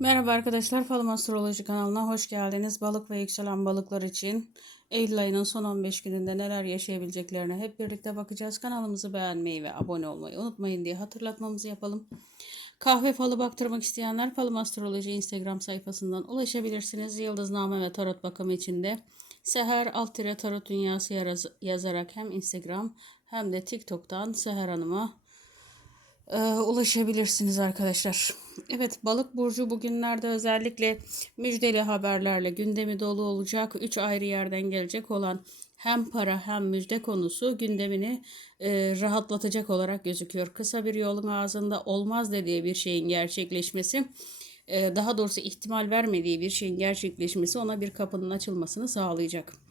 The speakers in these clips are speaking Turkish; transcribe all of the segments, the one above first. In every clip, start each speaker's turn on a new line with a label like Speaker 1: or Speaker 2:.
Speaker 1: Merhaba arkadaşlar, Falım Astroloji kanalına hoş geldiniz. Balık ve yükselen balıklar için Eylül ayının son 15 gününde neler yaşayabileceklerine hep birlikte bakacağız. Kanalımızı beğenmeyi ve abone olmayı unutmayın diye hatırlatmamızı yapalım. Kahve falı baktırmak isteyenler Falım Astroloji Instagram sayfasından ulaşabilirsiniz. Yıldızname ve tarot bakımı için de Seher alt tarot dünyası yazarak hem Instagram hem de TikTok'tan Seher Hanım'a e, ulaşabilirsiniz arkadaşlar. Evet balık burcu bugünlerde özellikle müjdeli haberlerle gündemi dolu olacak. Üç ayrı yerden gelecek olan hem para hem müjde konusu gündemini e, rahatlatacak olarak gözüküyor. Kısa bir yolun ağzında olmaz dediği bir şeyin gerçekleşmesi e, daha doğrusu ihtimal vermediği bir şeyin gerçekleşmesi ona bir kapının açılmasını sağlayacak.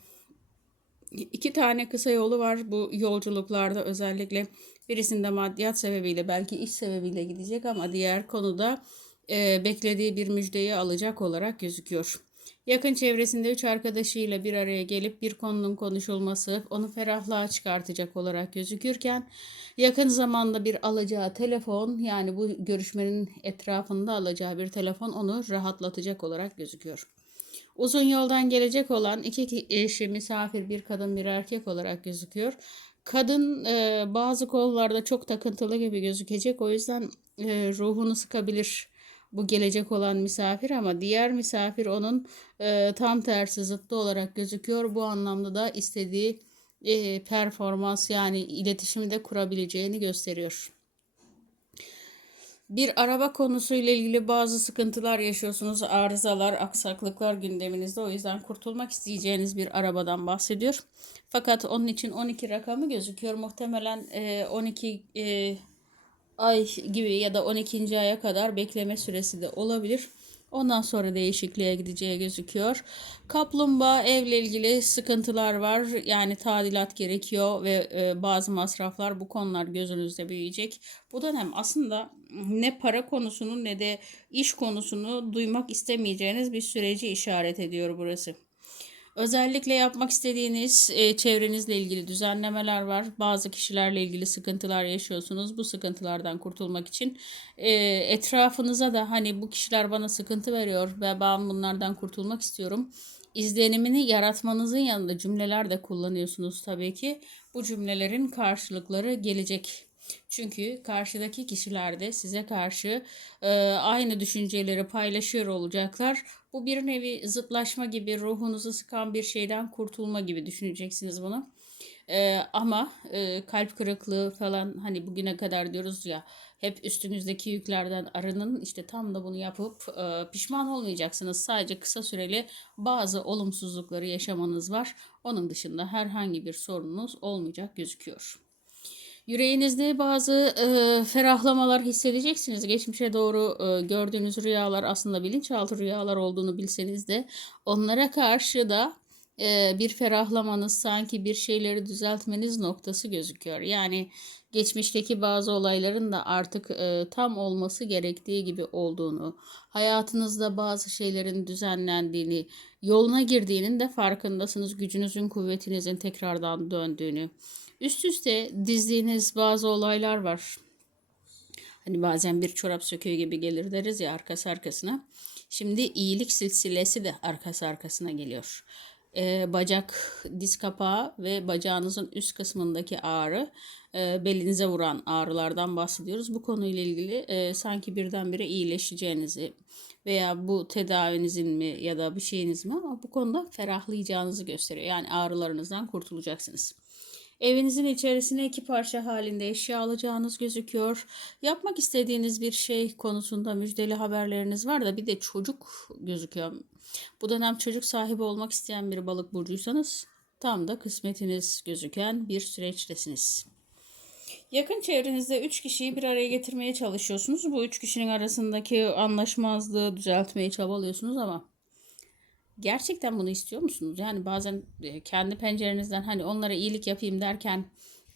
Speaker 1: İki tane kısa yolu var bu yolculuklarda özellikle birisinde maddiyat sebebiyle belki iş sebebiyle gidecek ama diğer konuda e, beklediği bir müjdeyi alacak olarak gözüküyor. Yakın çevresinde üç arkadaşıyla bir araya gelip bir konunun konuşulması onu ferahlığa çıkartacak olarak gözükürken yakın zamanda bir alacağı telefon yani bu görüşmenin etrafında alacağı bir telefon onu rahatlatacak olarak gözüküyor. Uzun yoldan gelecek olan iki eşi misafir bir kadın bir erkek olarak gözüküyor. Kadın e, bazı konularda çok takıntılı gibi gözükecek. O yüzden e, ruhunu sıkabilir bu gelecek olan misafir ama diğer misafir onun e, tam tersi zıttı olarak gözüküyor. Bu anlamda da istediği e, performans yani iletişimi de kurabileceğini gösteriyor. Bir araba konusuyla ilgili bazı sıkıntılar yaşıyorsunuz. Arızalar, aksaklıklar gündeminizde. O yüzden kurtulmak isteyeceğiniz bir arabadan bahsediyor. Fakat onun için 12 rakamı gözüküyor. Muhtemelen 12 e, ay gibi ya da 12. aya kadar bekleme süresi de olabilir. Ondan sonra değişikliğe gideceği gözüküyor. Kaplumbağa evle ilgili sıkıntılar var. Yani tadilat gerekiyor ve e, bazı masraflar bu konular gözünüzde büyüyecek. Bu dönem aslında ne para konusunu ne de iş konusunu duymak istemeyeceğiniz bir süreci işaret ediyor burası. Özellikle yapmak istediğiniz e, çevrenizle ilgili düzenlemeler var. Bazı kişilerle ilgili sıkıntılar yaşıyorsunuz. Bu sıkıntılardan kurtulmak için e, etrafınıza da hani bu kişiler bana sıkıntı veriyor ve ben bunlardan kurtulmak istiyorum. İzlenimini yaratmanızın yanında cümleler de kullanıyorsunuz tabii ki. Bu cümlelerin karşılıkları gelecek çünkü karşıdaki kişiler de size karşı e, aynı düşünceleri paylaşıyor olacaklar. Bu bir nevi zıtlaşma gibi ruhunuzu sıkan bir şeyden kurtulma gibi düşüneceksiniz bunu. E, ama e, kalp kırıklığı falan hani bugüne kadar diyoruz ya hep üstünüzdeki yüklerden arının işte tam da bunu yapıp e, pişman olmayacaksınız. Sadece kısa süreli bazı olumsuzlukları yaşamanız var. Onun dışında herhangi bir sorununuz olmayacak gözüküyor. Yüreğinizde bazı e, ferahlamalar hissedeceksiniz. Geçmişe doğru e, gördüğünüz rüyalar aslında bilinçaltı rüyalar olduğunu bilseniz de onlara karşı da e, bir ferahlamanız sanki bir şeyleri düzeltmeniz noktası gözüküyor. Yani geçmişteki bazı olayların da artık e, tam olması gerektiği gibi olduğunu, hayatınızda bazı şeylerin düzenlendiğini, yoluna girdiğinin de farkındasınız. Gücünüzün, kuvvetinizin tekrardan döndüğünü. Üst üste dizdiğiniz bazı olaylar var. Hani bazen bir çorap söküğü gibi gelir deriz ya arkası arkasına. Şimdi iyilik silsilesi de arkası arkasına geliyor. Ee, bacak, diz kapağı ve bacağınızın üst kısmındaki ağrı, e, belinize vuran ağrılardan bahsediyoruz. Bu konuyla ilgili e, sanki birdenbire iyileşeceğinizi veya bu tedavinizin mi ya da bir şeyiniz mi ama bu konuda ferahlayacağınızı gösteriyor. Yani ağrılarınızdan kurtulacaksınız. Evinizin içerisine iki parça halinde eşya alacağınız gözüküyor. Yapmak istediğiniz bir şey konusunda müjdeli haberleriniz var da bir de çocuk gözüküyor. Bu dönem çocuk sahibi olmak isteyen bir balık burcuysanız tam da kısmetiniz gözüken bir süreçtesiniz. Yakın çevrenizde 3 kişiyi bir araya getirmeye çalışıyorsunuz. Bu 3 kişinin arasındaki anlaşmazlığı düzeltmeye çabalıyorsunuz ama gerçekten bunu istiyor musunuz? Yani bazen e, kendi pencerenizden hani onlara iyilik yapayım derken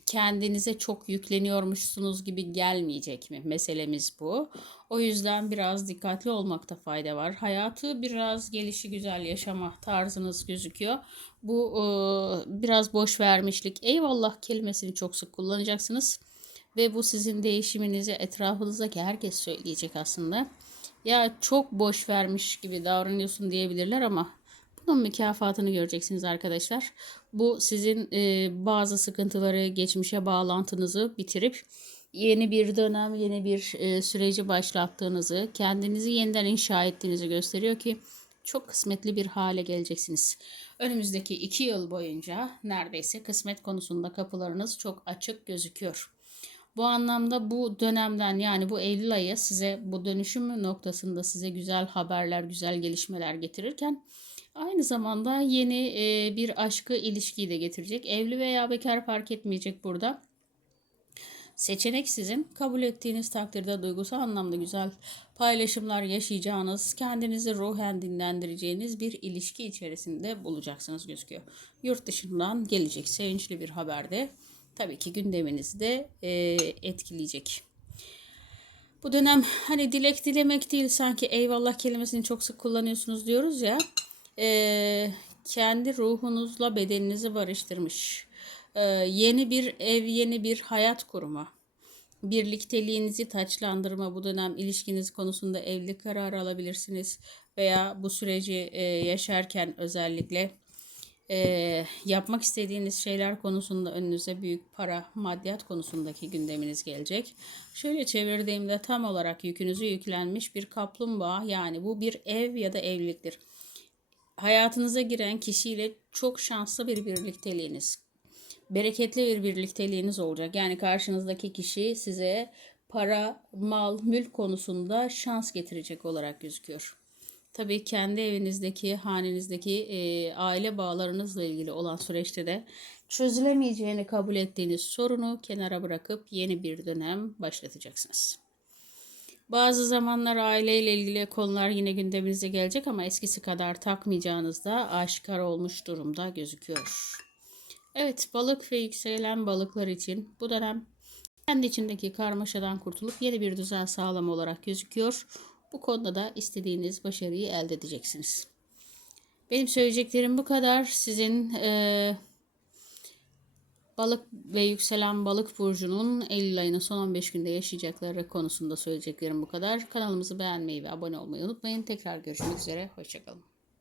Speaker 1: kendinize çok yükleniyormuşsunuz gibi gelmeyecek mi? Meselemiz bu. O yüzden biraz dikkatli olmakta fayda var. Hayatı biraz gelişi güzel yaşama tarzınız gözüküyor. Bu e, biraz boş vermişlik. Eyvallah kelimesini çok sık kullanacaksınız. Ve bu sizin değişiminizi etrafınızdaki herkes söyleyecek aslında. Ya çok boş vermiş gibi davranıyorsun diyebilirler ama bunun mükafatını göreceksiniz arkadaşlar. Bu sizin e, bazı sıkıntıları, geçmişe bağlantınızı bitirip yeni bir dönem, yeni bir e, süreci başlattığınızı, kendinizi yeniden inşa ettiğinizi gösteriyor ki çok kısmetli bir hale geleceksiniz. Önümüzdeki iki yıl boyunca neredeyse kısmet konusunda kapılarınız çok açık gözüküyor. Bu anlamda bu dönemden yani bu Eylül ayı size bu dönüşüm noktasında size güzel haberler, güzel gelişmeler getirirken aynı zamanda yeni e, bir aşkı, ilişkiyi de getirecek. Evli veya bekar fark etmeyecek burada. Seçenek sizin. Kabul ettiğiniz takdirde duygusal anlamda güzel paylaşımlar yaşayacağınız, kendinizi ruhen dinlendireceğiniz bir ilişki içerisinde bulacaksınız gözüküyor. Yurt dışından gelecek sevinçli bir haber de tabii ki gündeminizi de e, etkileyecek. Bu dönem hani dilek dilemek değil sanki eyvallah kelimesini çok sık kullanıyorsunuz diyoruz ya. E, kendi ruhunuzla bedeninizi barıştırmış. E, yeni bir ev, yeni bir hayat kurma. Birlikteliğinizi taçlandırma bu dönem ilişkiniz konusunda evlilik kararı alabilirsiniz. Veya bu süreci e, yaşarken özellikle e, yapmak istediğiniz şeyler konusunda önünüze büyük para, maddiyat konusundaki gündeminiz gelecek. Şöyle çevirdiğimde tam olarak yükünüzü yüklenmiş bir kaplumbağa yani bu bir ev ya da evliliktir. Hayatınıza giren kişiyle çok şanslı bir birlikteliğiniz, bereketli bir birlikteliğiniz olacak. Yani karşınızdaki kişi size para, mal, mülk konusunda şans getirecek olarak gözüküyor. Tabii kendi evinizdeki, hanenizdeki e, aile bağlarınızla ilgili olan süreçte de çözülemeyeceğini kabul ettiğiniz sorunu kenara bırakıp yeni bir dönem başlatacaksınız. Bazı zamanlar aileyle ilgili konular yine gündeminize gelecek ama eskisi kadar takmayacağınız da aşikar olmuş durumda gözüküyor. Evet balık ve yükselen balıklar için bu dönem kendi içindeki karmaşadan kurtulup yeni bir düzen sağlam olarak gözüküyor. Bu konuda da istediğiniz başarıyı elde edeceksiniz. Benim söyleyeceklerim bu kadar. Sizin e, balık ve yükselen balık burcunun Eylül ayının son 15 günde yaşayacakları konusunda söyleyeceklerim bu kadar. Kanalımızı beğenmeyi ve abone olmayı unutmayın. Tekrar görüşmek üzere. Hoşçakalın.